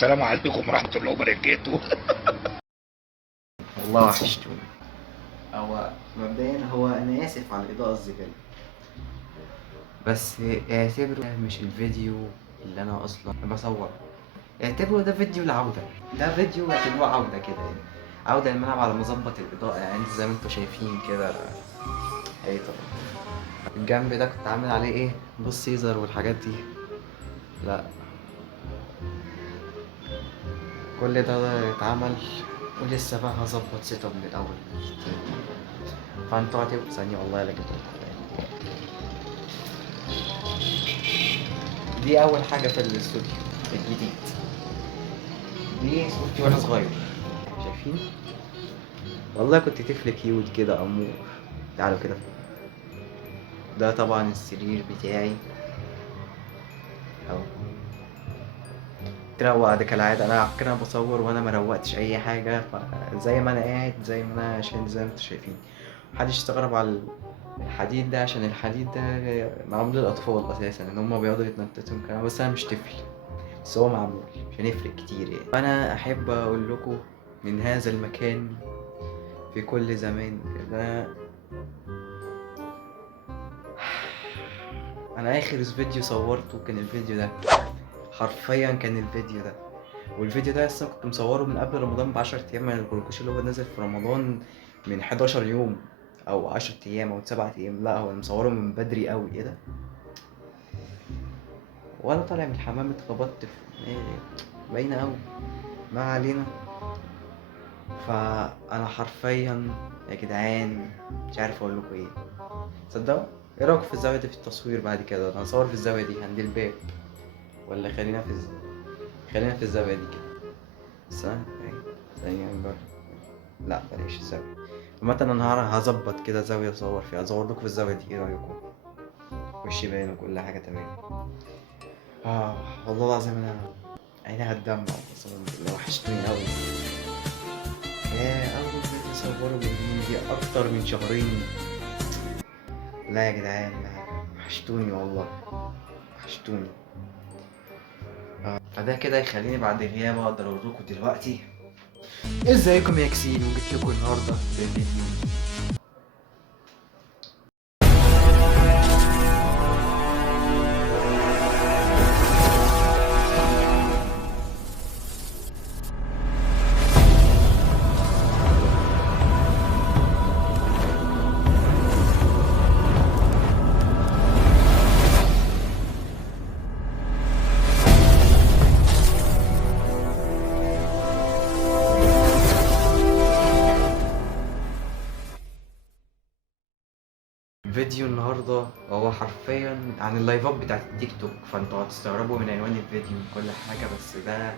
السلام عليكم ورحمة الله وبركاته. والله وحشتوني. مبدئيا انا اسف على الاضاءه الزباله، بس اعتبره مش الفيديو اللي انا اصلا بصور. اعتبره ده فيديو العوده، ده فيديو اعتبروه عوده كده يعني، عوده الملعب على مظبط الاضاءه. يعني انتوا زي ما انتوا شايفين كده. ايه طبعا الجنب ده كنت عامل عليه ايه، بص سيزر والحاجات دي. لا، كل ده اتعمل ولسه بقى هظبط سيت اب من الاول. فانتوا هتبقوا ثانيه والله لا جبت. دي اول حاجه في الاستوديو الجديد. دي صورتي وانا صغير، شايفين؟ والله كنت طفل كيوت كده امور. تعالوا كده. ده طبعا السرير بتاعي اهو، تروق ده كالعاده. انا على فكره بصور وانا ما روقتش اي حاجه، فزي ما انا قاعد زي ما انا عشان زي ما انتوا شايفين. محدش يستغرب على الحديد ده، عشان الحديد ده معمول للاطفال اساسا ان هم بيقعدوا يتنططوا كده، بس انا مش طفل، بس هو معمول مش هنفرق كتير يعني. فانا احب اقول لكم من هذا المكان في كل زمان انا اخر فيديو صورته كان الفيديو ده، حرفيا كان الفيديو ده. والفيديو ده اصلا كنت مصوره من قبل رمضان ب10 ايام، ما يقولكوش اللي هو نازل في رمضان من 11 يوم او 10 ايام او 7 ايام، لا هو مصوره من بدري قوي. ايه ده؟ وانا طالع من الحمام اتخبطت في باينه قوي، ما علينا. فانا حرفيا يا جدعان مش عارف اقول لكم ايه. تصدقوا ايه رايكم في الزاويه دي في التصوير؟ بعد كده انا هصور في الزاويه دي عند الباب، ولا خلينا في الزاويه دي كده. ثانيه نجرب. لا بلاش الزاويه. مثلا انا هظبط كده زاويه اصور فيها، اصور لكم في الزاويه دي. ايه رايكم؟ وشي باين وكل حاجه تمام. والله العظيم انا عيني هتدمع، قسما بالله وحشتوني قوي. اول فيديو صوره بالليل دي اكتر من شهرين. لا يا جدعان لا، وحشتوني والله وحشتوني. فده كده يخليني بعد غياب اقدر اوريكم دلوقتي ازيكم يا كسين، وجيت لكم النهارده بفيديو. فيديو النهارده هو حرفيا عن اللايفات بتاعت التيك توك، فانتوا هتستغربوا من عنوان الفيديو وكل حاجه، بس ده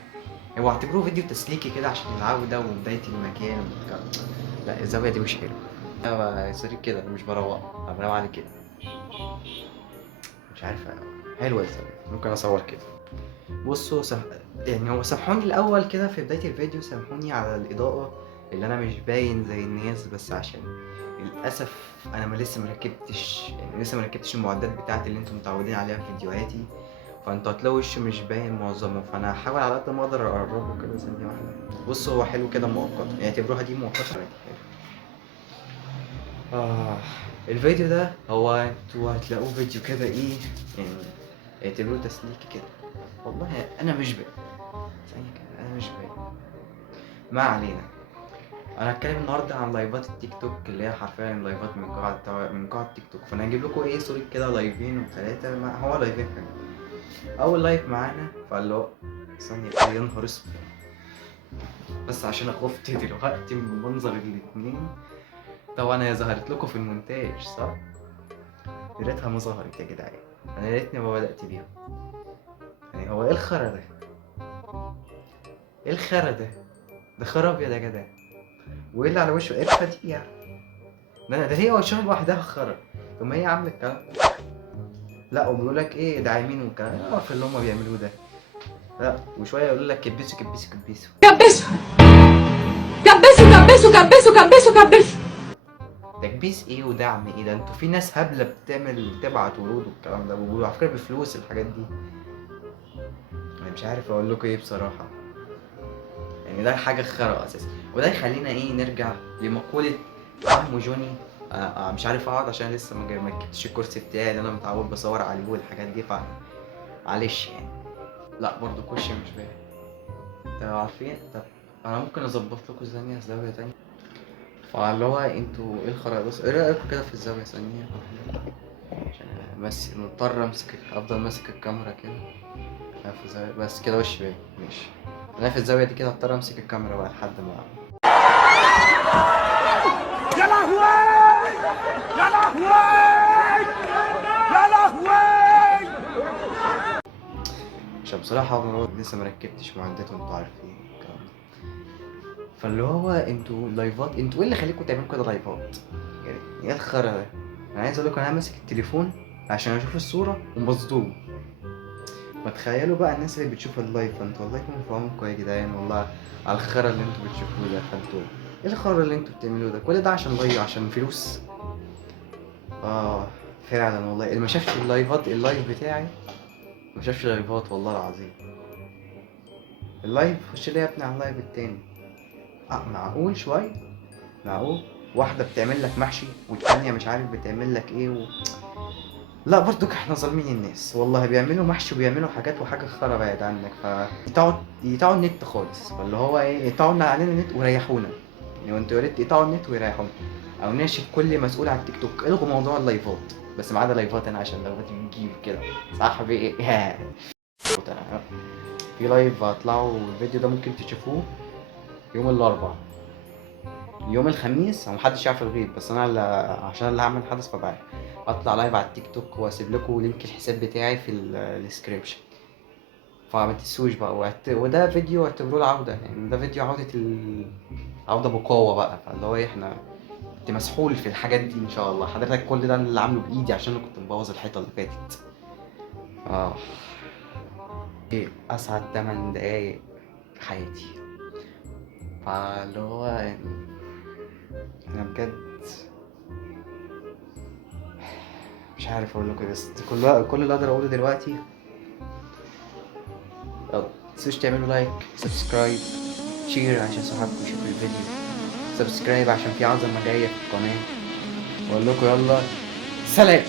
هو اعتبروه فيديو تسليكي كده عشان العوده وبدايه المكان والكلام. لا الزاويه دي مش حلوه. انا سوري كده، أنا مش بروق، انا بروق على كده. مش عارف، حلوه الزاويه، ممكن اصور كده. بصوا يعني هو سامحوني الاول كده في بدايه الفيديو، سامحوني على الاضاءه اللي انا مش باين زي الناس، بس عشان للاسف انا لسه مركبتش المعدات بتاعتي اللي انتم متعودين عليها في فيديوهاتي، فانتوا هتلاقوا وشي مش باين معظمه. فانا هحاول على قد ما اقدر اقربه كده ثانيه واحده. بصوا هو حلو كده مؤقتا، يعني اعتبروها دي مؤقتا. آه الفيديو ده هو انتوا هتلاقوه فيديو كده ايه يعني، اعتبروه تسليكي كده. والله انا مش باين ثانية كده، انا مش باين. ما علينا. انا هتكلم النهارده عن لايفات التيك توك اللي هي حرفيا لايفات من قاع التيك توك. فانا هجيب لكم ايه صورة كده لايفين وثلاثة، هو لايفين كمان. اول لايف معانا فاللي هو ثانية كده، يا نهار اسود، بس عشان خفت دلوقتي من منظر الاتنين. طبعا هي ظهرت لكم في المونتاج صح؟ يا ريتها ما ظهرت يا جدعان، انا يا ريتني ما بدأت بيها. يعني هو ايه الخرا ده؟ ايه الخرا ده؟ ده خرا ابيض يا جدع. وايه اللي على وشه؟ ايه الفتية؟ ده هي وشها لوحدها خرا. طب ما هي عامله الكلام ده. لا وبيقول لك ايه داعمين والكلام، عارف اللي هم بيعملوه ده. لا وشويه يقول لك كبسوا كبسوا كبسوا كبسوا كبسوا كبسوا كبسوا كبسوا كبسوا. تكبيس ايه ودعم ايه؟ ده انتوا في ناس هبله تبعت ورود والكلام ده، وبيقولوا على فكره بفلوس الحاجات دي. انا مش عارف اقول لكم ايه بصراحه. يعني ده حاجه خرا اساسا. وده يخلينا ايه نرجع لمقوله فهمو جوني. مش عارف اقعد عشان لسه ما ركبتش الكرسي بتاعي اللي انا متعود بصور عليه والحاجات دي، معلش يعني. لا برضو كرسي مش باين. انتوا عارفين؟ طب انا ممكن اظبط لكم ثانيه زاويه تانية. فاللي هو انتوا ايه الخرا، بص ايه رايكم كده في الزاويه ثانيه عشان بس مضطر افضل ماسك الكاميرا كده. أنا في الزاويه بس كده وشي باين. ماشي، انا في الزاويه دي كده هضطر امسك الكاميرا بقى لحد ما يا لهوي يا لهوي يا لهوي. عشان بصراحة لسه مركبتش معدات وانتوا عارفين الكلام ده. فاللي هو انتوا لايفات، انتوا ايه اللي خليكم تعملوا كده لايفات؟ يعني ايه الخرا ده؟ انا عايز اقول لكم انا ماسك التليفون عشان اشوف الصورة ومصدوم. ما تخيلوا بقى الناس اللي بتشوف اللايف، فانتوا الله يكون في عونكم يا جدعان والله على الخرا اللي انتوا بتشوفوه ده. فانتوا ايه الخرا اللي انتوا بتعملوه ده؟ كل ده عشان لايف، عشان فلوس؟ فعلا والله اللي ما شافش اللايف بتاعي ما شافش لايفات والله العظيم. اللايف خش لي يا ابني على اللايف التاني. معقول شوية؟ معقول؟ واحدة بتعمل لك محشي والتانية مش عارف بتعمل لك ايه لا برضو احنا ظالمين الناس والله، بيعملوا محشي وبيعملوا حاجات وحاجة خرا بعيد عنك. يقطعوا النت خالص. فاللي هو ايه، يقطعوا علينا النت ويريحونا. يعني انتوا يا ريت يقطعوا النت ويريحونا. او ناشد كل مسؤول على التيك توك الغوا موضوع اللايفات، بس ما عدا لايفات انا عشان لايفاتي بتجيب كده صاحبي ايه. في لايف هطلعوا الفيديو ده ممكن تشوفوه يوم الاربعاء. يوم الخميس محدش يعرف الغيب، بس انا عشان اللي هعمل حدث فبعرف اطلع لايف على التيك توك واسيب لكم لينك الحساب بتاعي في الديسكريبشن. فما تنسوش بقى وده فيديو اعتبروه العوده، يعني ده فيديو عوده عوده بقوه بقى. فاللي هو احنا كنت مسحول في الحاجات دي ان شاء الله. حضرتك كل ده اللي عامله بايدي عشان انا كنت مبوظ الحيطه اللي فاتت. ايه اسعد 8 دقايق في حياتي. فاللي هو يعني انا بجد مش عارف اقول لكم، بس كل اللي اقدر اقوله دلوقتي يلا متنسوش تعملوا لايك، سبسكرايب، شير عشان صحابكم يشوفوا الفيديو، سبسكرايب عشان في عظمه جايه في القناه. واقول لكم يلا سلام.